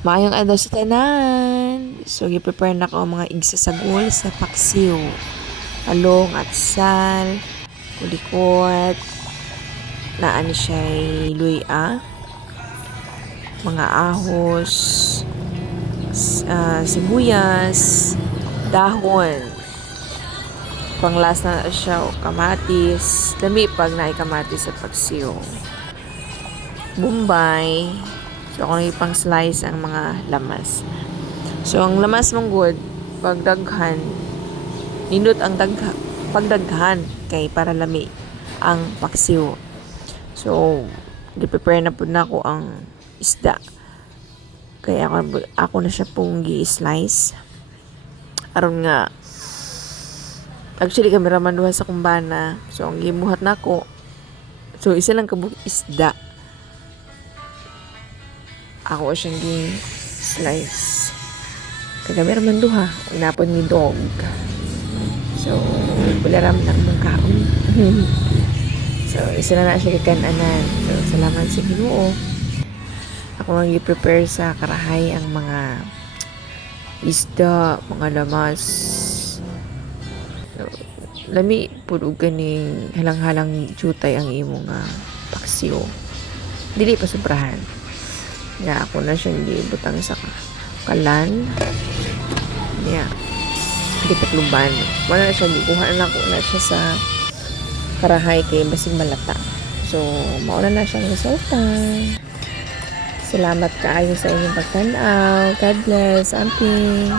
Maayong adlaw sa tanan. So, gi-prepare na ko ang mga igsasagol sa paksiw. Along at sal, kulikot, naan siya luya, mga ahos, sibuyas, dahon, panglasa na siya o kamatis, dami pag naay kamatis sa paksiw. Bombay, so ako ipang slice ang mga lamas. So ang lamas mong good, pagdaghan, nindot ang pagdaghan kay para lami ang paksiw. So di-prepare na po na ako ang isda. Kaya ako na siya pong gi-slice. Aron nga actually kameraman duha sa kumbana. So ang gibuhat na ko. So isa lang kabuk isda. Ako siyang gi-slice. Kaya man duha. Napon ni dog. So, pularam na ng kaon. So, isa na siya kikananan. So, salamat sa Ginoo. Ako nang i-prepare sa karahay ang mga isda, mga lamas. So, lami pud ganing halang-halang jutay ang imong paksiw. Dili pa sobrahan. Nga ako na siyang gibutang sa kalan. Yeah. Gipatluban. Wala na siya, gikuha na ko na siya sa karahay kay basig malata. So, mauna na siyang resulta. Salamat kaayo sa inyong pagtanaw. God bless. Amping.